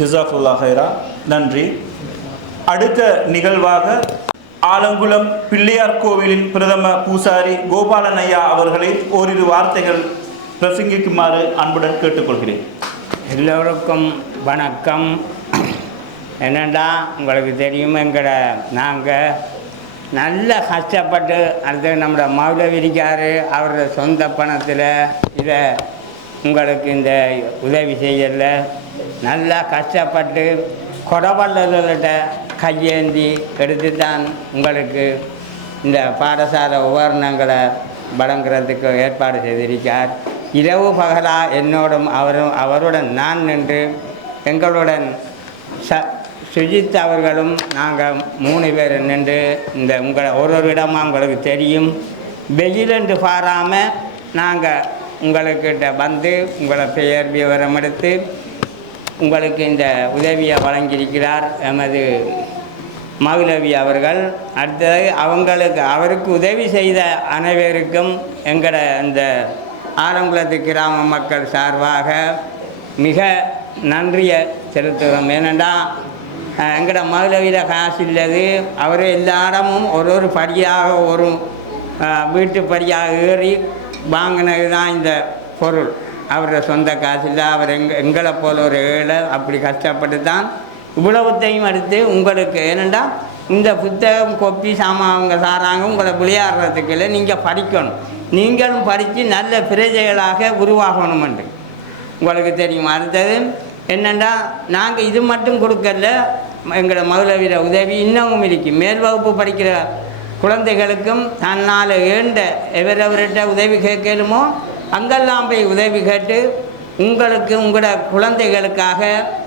ஜஸாக்குல்லாஹ் ஹைரா. நன்றி. அடுத்த நிகழ்வாக ஆலங்குளம் பிள்ளையார் கோவிலின் பிரதம பூசாரி கோபாலன் ஐயா அவர்களை ஓரிரு வார்த்தைகள் பிரசங்கிக்குமாறு அன்புடன் கேட்டுக்கொள்கிறேன். எல்லோருக்கும் வணக்கம். என்னென்னா உங்களுக்கு தெரியும், நாங்கள் நல்ல கஷ்டப்பட்டு அடுத்து நம்மளோட மௌலவி இருக்கார், அவரோட சொந்த பணத்தில் இதை உங்களுக்கு இந்த உதவி செய்யல நல்லா கஷ்டப்பட்டு கொடவள்ளல்கிட்ட கையேந்தி எடுத்து தான் உங்களுக்கு இந்த பாடசாலை உபகரணங்களை வழங்குறதுக்கு ஏற்பாடு செய்திருக்கார். இரவு பகலாக என்னோடும் அவருடன் நான் நின்று எங்களுடன் சுஜித் அவர்களும் நாங்கள் 3 பேர் நின்று இந்த ஒரு இடமாக உங்களுக்கு தெரியும், வெயிலென்று பாராமல் நாங்கள் உங்களுக்கிட்ட வந்து உங்களை பெயர் விவரம் எடுத்து உங்களுக்கு இந்த உதவியை வழங்கியிருக்கிறார் எமது மௌலவி அவர்கள். அடுத்தது அவருக்கு உதவி செய்த அனைவருக்கும் இந்த ஆலங்குளத்து கிராம மக்கள் சார்பாக மிக நன்றியை செலுத்துகிறோம். ஏனென்றா எங்களோட மௌலவியில் காசு இல்லது, அவர் எல்லா இடமும் ஒரு படியாக ஒரு வீட்டு படியாக ஏறி வாங்கினது தான் இந்த பொருள். அவரோட சொந்த காசு இல்லை, அவர் எங்களை போல் ஒரு ஏழை அப்படி கஷ்டப்பட்டு தான் இவ்வளவுத்தையும் எடுத்து உங்களுக்கு. ஏனெண்டா இந்த புத்தகம் கொப்பி சாமான் அவங்க சாராங்க உங்களை விளையாடுறதுக்கு இல்லை, நீங்கள் படிக்கணும், நீங்களும் படித்து நல்ல பிரஜைகளாக உருவாகணுமென்று உங்களுக்கு தெரியும். அடுத்தது என்னென்னா நாங்கள் இது மட்டும் கொடுக்கல, எங்களோட மௌலவியில் உதவி இன்னமும் இருக்குது. மேல் வகுப்பு படிக்கிற குழந்தைகளுக்கும் தன்னால் ஏண்ட எவரவர்கிட்ட உதவி கேட்கலுமோ அங்கெல்லாம் போய் உதவி கேட்டு உங்களுக்கு உங்களோட குழந்தைகளுக்காக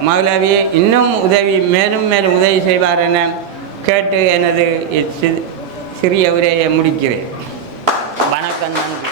மௌலவியை இன்னும் மேலும் மேலும் உதவி செய்வார் என கேட்டு எனது சிறிய உரையை முடிக்கிறேன். வணக்கம், நன்றி.